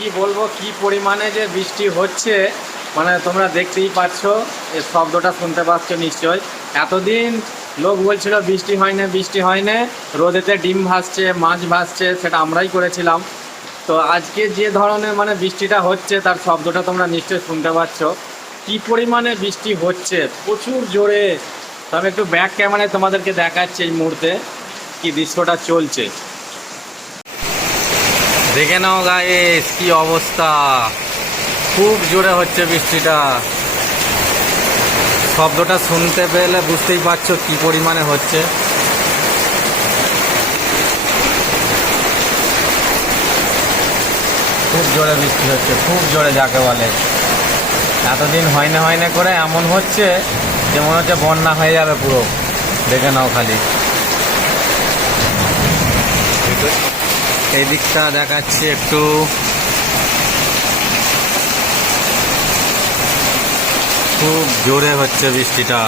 কি বলব, কি পরিমাণে যে বৃষ্টি হচ্ছে মানে তোমরা দেখতেই পাচ্ছ এর শব্দটা শুনতে পাচ্ছ নিশ্চয়। এতদিন লোক বলছিল বৃষ্টি হয় না বৃষ্টি হয় না রোদেতে ডিম ভাসছে, মাছ ভাসছে, সেটা আমরাই করেছিলাম। তো আজকে যে ধরনের মানে বৃষ্টিটা হচ্ছে, তার শব্দটা তোমরা নিশ্চয়ই শুনতে পাচ্ছ। কি পরিমাণে বৃষ্টি হচ্ছে, প্রচুর জোরে। তবে একটু ব্যাক ক্যামেরায় তোমাদেরকে দেখাচ্ছি এই মুহূর্তে, কি দৃশ্যটা চলছে। দেখে নাও গাইস কি অবস্থা। খুব জোরে হচ্ছে বৃষ্টিটা। শব্দটা শুনতে পেলে বুঝতেই পারছ কি পরিমাণে হচ্ছে। খুব জোরে বৃষ্টি হচ্ছে, খুব জোরে যাকে বলে। এতদিন হয় না হয় না করে এমন হচ্ছে যে মনে হচ্ছে বন্যা হয়ে যাবে পুরো। দেখে নাও খালি। এই দিকটা দেখাচ্ছি একটু। খুব জোরে হচ্ছে বৃষ্টিটা।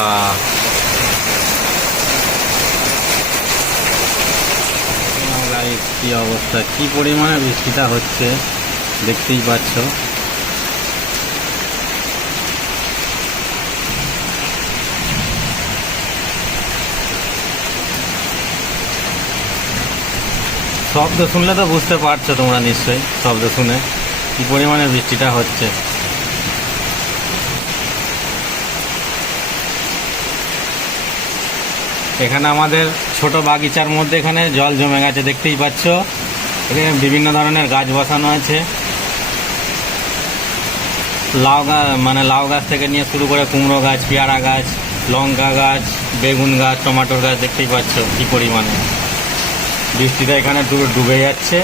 কি অবস্থা, কি পরিমাণে বৃষ্টিটা হচ্ছে, দেখতেই পাচ্ছ। শব্দ শুনলে তো বুঝতে পারছ তোমরা নিশ্চয়ই শব্দ শুনে কি পরিমাণে বৃষ্টিটা হচ্ছে। এখানে আমাদের ছোট বাগিচার মধ্যে এখানে জল জমে গেছে, দেখতেই পাচ্ছ। এখানে বিভিন্ন ধরনের গাছ বসানো আছে। লাউ গাছ মানে লাউ গাছ থেকে নিয়ে শুরু করে কুমড়ো গাছ, পেয়ারা গাছ, লঙ্কা গাছ, বেগুন গাছ, টমাটোর গাছ, দেখতেই পাচ্ছ কি পরিমাণে। বৃষ্টিটা এখানে ডুবে ডুবে যাচ্ছে।